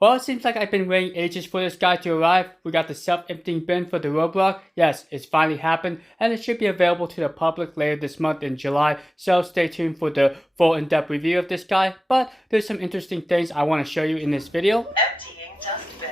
Well, it seems like I've been waiting ages for this guy to arrive. We got the self-emptying bin for the Roborock. Yes, it's finally happened, and it should be available to the public later this month in July, so stay tuned for the full in-depth review of this guy. But there's some interesting things I want to show you in this video. Emptying dust bin.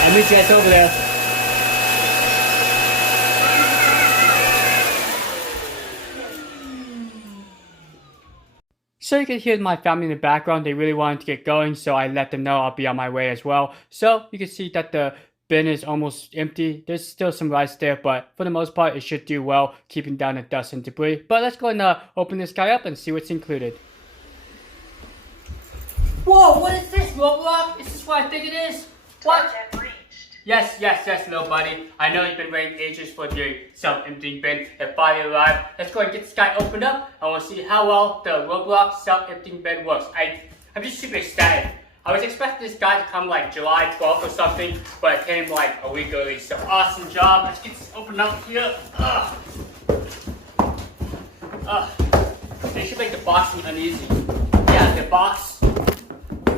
I'll meet you guys over there. So you can hear my family in the background. They really wanted to get going, so I let them know I'll be on my way as well. So you can see that the bin is almost empty. There's still some rice there, but for the most part, it should do well, keeping down the dust and debris. But let's go and open this guy up and see what's included. Whoa, what is this, Roborock? Is this what I think it is? What? Target reached. Yes, little buddy. I know you've been waiting ages for the self-emptying bin. It finally arrived. Let's go and get this guy opened up. I want to see how well the Roborock self-emptying bin works. I'm just super excited. I was expecting this guy to come like July 12th or something, but it came like a week early. So awesome job. Let's get this opened up here. They should make the boxing uneasy. Yeah, the box.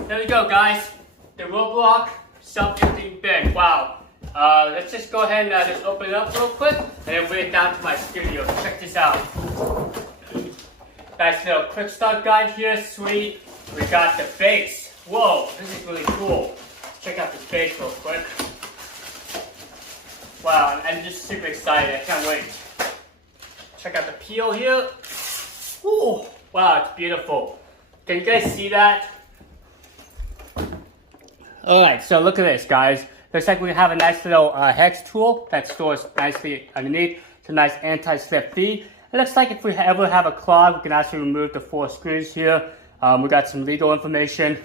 There we go, guys. The Roborock self-emptying bin. Wow. Let's just go ahead and just open it up real quick and then bring it down to my studio. Check this out. Nice little quick start guide here. Sweet. We got the base. Whoa, this is really cool. Check out this base real quick. Wow, I'm just super excited. I can't wait. Check out the peel here. Ooh, wow, it's beautiful. Can you guys see that? Alright, so look at this, guys. Looks like we have a nice little hex tool that stores nicely underneath. It's a nice anti-slip feed. It looks like if we ever have a clog, we can actually remove the 4 screws here. We got some legal information.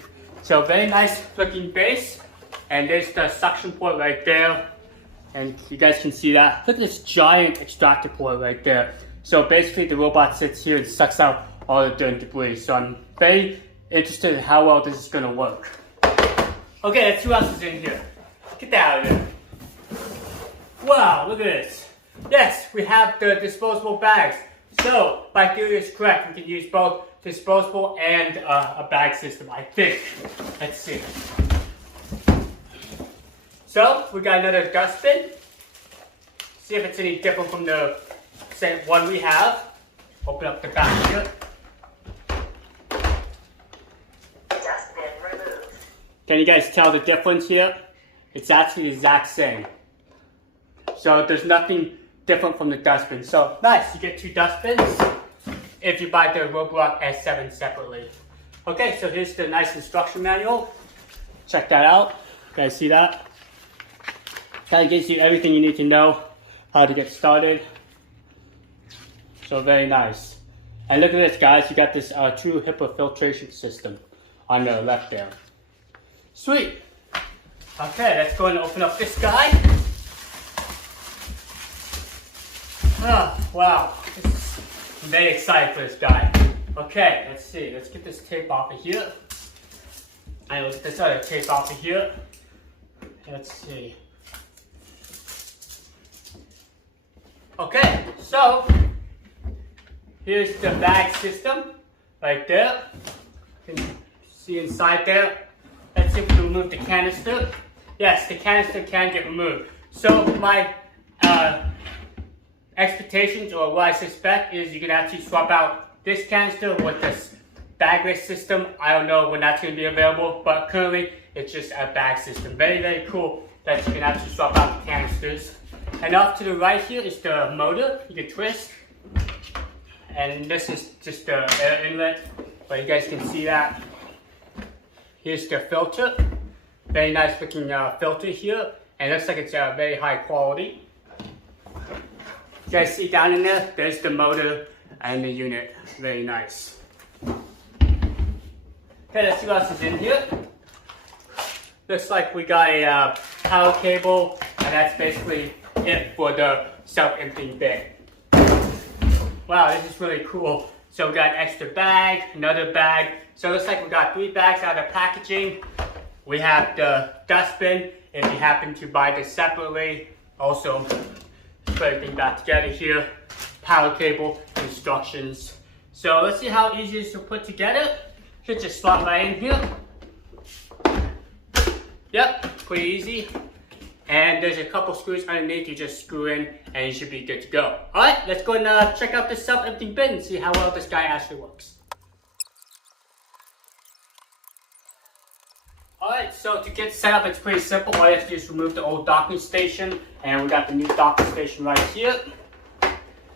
So very nice looking base. And there's the suction port right there. And you guys can see that. Look at this giant extractor port right there. So basically the robot sits here and sucks out all the dirt and debris. So I'm very interested in how well this is going to work. Okay, let's see what else is in here. Get that out of there. Wow, look at this. Yes, we have the disposable bags. So, my theory is correct. We can use both disposable and a bag system, I think. Let's see. So, we got another dustbin. See if it's any different from the same one we have. Open up the back here. Can you guys tell the difference here? It's actually the exact same. So there's nothing different from the dustbin. So nice, you get 2 dustbins if you buy the Roborock S7 separately. Okay, so here's the nice instruction manual. Check that out. You guys see that? Kind of gives you everything you need to know how to get started. So very nice. And look at this, guys. You got this true HEPA filtration system on the left there. Sweet. Okay, let's go and open up this guy. Oh, wow. I'm very excited for this guy. Okay, let's see. Let's get this tape off of here. And we'll get this other tape off of here. Let's see. Okay, so here's the bag system right there. You can see inside there. Let's see if we can remove the canister. Yes, the canister can get removed. So my expectations, or what I suspect, is you can actually swap out this canister with this bagless system. I don't know when that's going to be available, but currently it's just a bag system. Very, very cool that you can actually swap out the canisters. And off to the right here is the motor. You can twist. And this is just the air inlet, but you guys can see that. Here's the filter. Very nice looking filter here. And it looks like it's very high quality. You guys see down in there? There's the motor and the unit. Very nice. Okay, let's see what else is in here. Looks like we got a power cable, and that's basically it for the self-emptying bin. Wow, this is really cool. So we got an extra bag, another bag. So it looks like we got 3 bags out of the packaging. We have the dustbin, if you happen to buy this separately. Also, put everything back together here. Power cable, instructions. So let's see how easy it is to put together. Should just slot right in here. Yep, pretty easy. And there's a couple screws underneath, you just screw in and you should be good to go. Alright, let's go and check out this self-emptying bin and see how well this guy actually works. Alright, so to get set up, it's pretty simple. All you have to do is remove the old docking station, and we got the new docking station right here.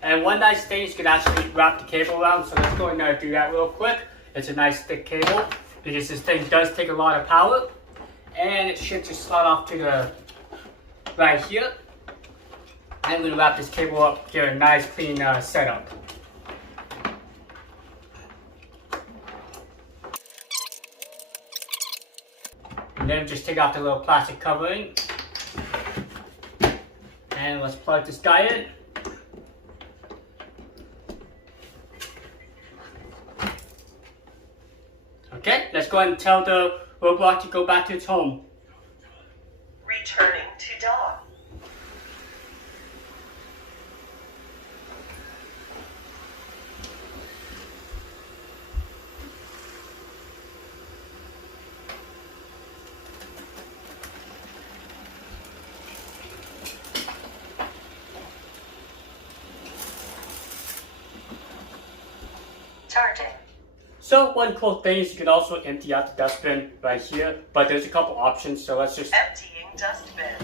And one nice thing is you can actually wrap the cable around, so let's go and do that real quick. It's a nice thick cable, because this thing does take a lot of power. And it should just slide off to the right here. I'm going to wrap this cable up, get a nice clean setup. And then just take off the little plastic covering. And let's plug this guy in. Okay, let's go ahead and tell the Roborock to go back to its home. Returning to dock. Charging. So one cool thing is you can also empty out the dustbin right here, but there's a couple options, so let's just... Emptying dustbin.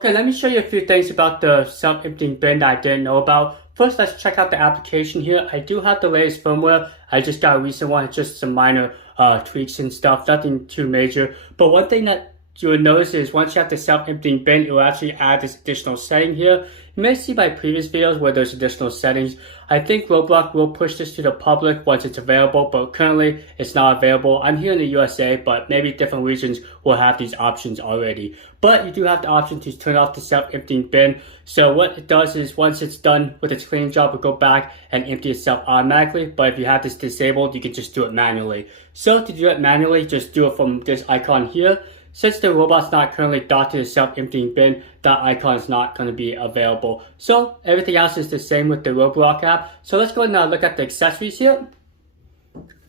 Okay, let me show you a few things about the self-emptying bin that I didn't know about. First, let's check out the application here. I do have the latest firmware. I just got a recent one, just some minor tweaks and stuff, nothing too major. But one thing that you will notice is once you have the self-emptying bin, it will actually add this additional setting here. You may see my previous videos where there's additional settings. I think Roborock will push this to the public once it's available, but currently it's not available. I'm here in the USA, but maybe different regions will have these options already. But you do have the option to turn off the self-emptying bin. So what it does is once it's done with its cleaning job, it'll go back and empty itself automatically. But if you have this disabled, you can just do it manually. So to do it manually, just do it from this icon here. Since the robot's not currently docked to the self-emptying bin, that icon is not going to be available. So everything else is the same with the Roborock app. So let's go and look at the accessories here.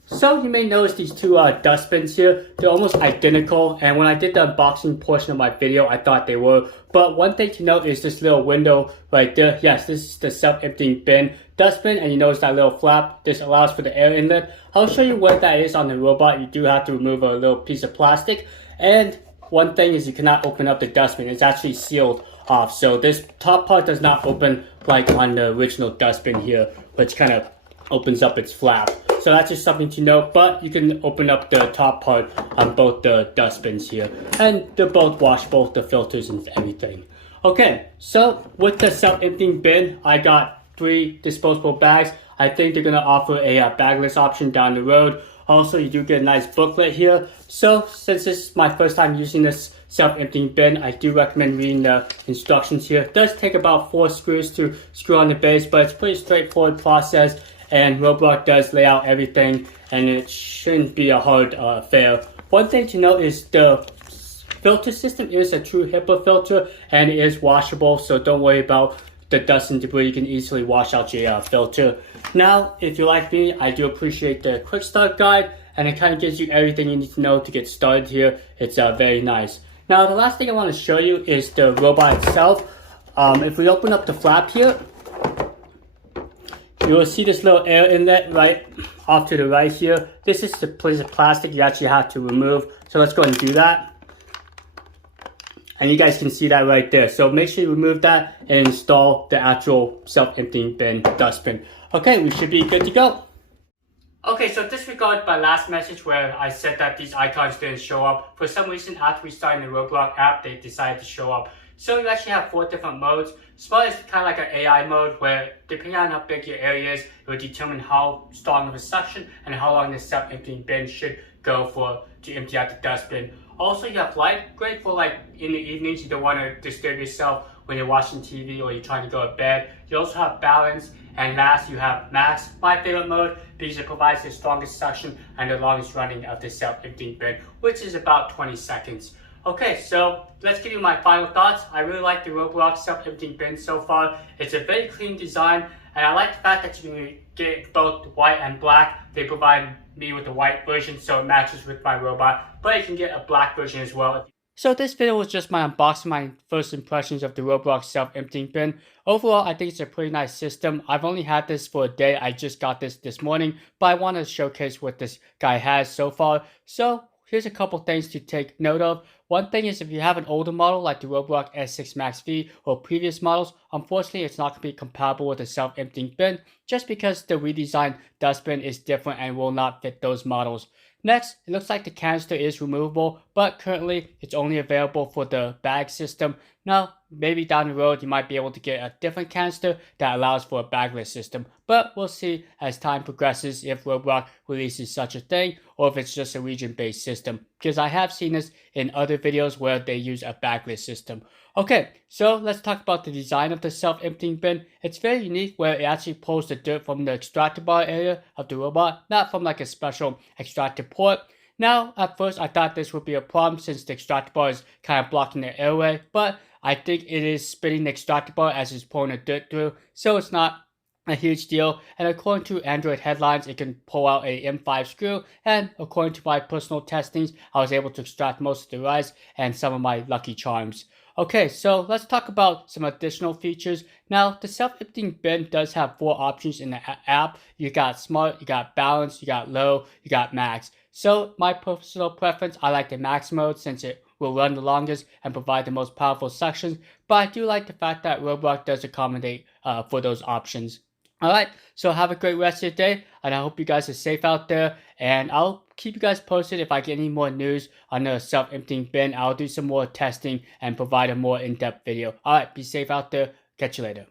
So you may notice these two dustbins here. They're almost identical, and when I did the unboxing portion of my video, I thought they were. But one thing to note is this little window right there. Yes, this is the self-emptying bin dustbin, and you notice that little flap. This allows for the air inlet. I'll show you what that is on the robot. You do have to remove a little piece of plastic. And one thing is you cannot open up the dustbin. It's actually sealed off. So this top part does not open like on the original dustbin here, which kind of opens up its flap. So that's just something to note, but you can open up the top part on both the dustbins here. And they're both washable, the filters and everything. Okay, so with the self-emptying bin, I got 3 disposable bags. I think they're going to offer a bagless option down the road. Also, you do get a nice booklet here. So since this is my first time using this self-emptying bin, I do recommend reading the instructions here. It does take about 4 screws to screw on the base, but it's a pretty straightforward process. And Roborock does lay out everything, and it shouldn't be a hard affair. One thing to note is the filter system is a true HEPA filter, and it is washable, so don't worry about the dust and debris. You can easily wash out your filter. Now, if you're like me, I do appreciate the quick start guide, and it kind of gives you everything you need to know to get started here. It's very nice. Now, the last thing I want to show you is the robot itself. If we open up the flap here, you will see this little air inlet right off to the right here. This is the piece of plastic you actually have to remove. So let's go and do that. And you guys can see that right there. So make sure you remove that and install the actual self-emptying bin dustbin. Okay, we should be good to go. Okay, so disregard my last message where I said that these icons didn't show up. For some reason, after restarting the Roborock app, they decided to show up. So you actually have 4 different modes. Smart is kind of like an AI mode where depending on how big your area is, it will determine how strong of a suction and how long the self-emptying bin should go for to empty out the dustbin. Also, you have light, great for like in the evenings. You don't want to disturb yourself when you're watching TV or you're trying to go to bed. You also have balance, and last you have max, my favorite mode, because it provides the strongest suction and the longest running of the self-emptying bin, which is about 20 seconds. Okay, so let's give you my final thoughts. I really like the Roborock self-emptying bin so far. It's a very clean design, and I like the fact that you can get both white and black. They provide me with the white version so it matches with my robot, but you can get a black version as well. So this video was just my unboxing, my first impressions of the Roborock self-emptying bin. Overall, I think it's a pretty nice system. I've only had this for a day. I just got this morning, but I want to showcase what this guy has so far. So here's a couple things to take note of. One thing is if you have an older model like the Roborock S6 Max V or previous models, unfortunately it's not going to be compatible with the self-emptying bin just because the redesigned dustbin is different and will not fit those models. Next, it looks like the canister is removable, but currently it's only available for the bag system. Now, maybe down the road you might be able to get a different canister that allows for a bagless system, but we'll see as time progresses if Roborock releases such a thing or if it's just a region-based system, because I have seen this in other videos where they use a bagless system. Okay, so let's talk about the design of the self-emptying bin. It's very unique where it actually pulls the dirt from the extractor bar area of the robot, not from like a special extractor port. Now, at first I thought this would be a problem since the extractor bar is kind of blocking the airway, but I think it is spinning the extractor bar as it's pulling the dirt through, so it's not a huge deal. And according to Android headlines, it can pull out a M5 screw, and according to my personal testings, I was able to extract most of the rice and some of my Lucky Charms. Okay, so let's talk about some additional features. Now, the self-emptying bin does have 4 options in the app. You got smart, you got balance, you got low, you got max. So my personal preference, I like the max mode since it will run the longest and provide the most powerful suctions, but I do like the fact that Roborock does accommodate for those options. Alright, so have a great rest of your day, and I hope you guys are safe out there, and I'll keep you guys posted if I get any more news on the self-emptying bin. I'll do some more testing and provide a more in-depth video. Alright, be safe out there. Catch you later.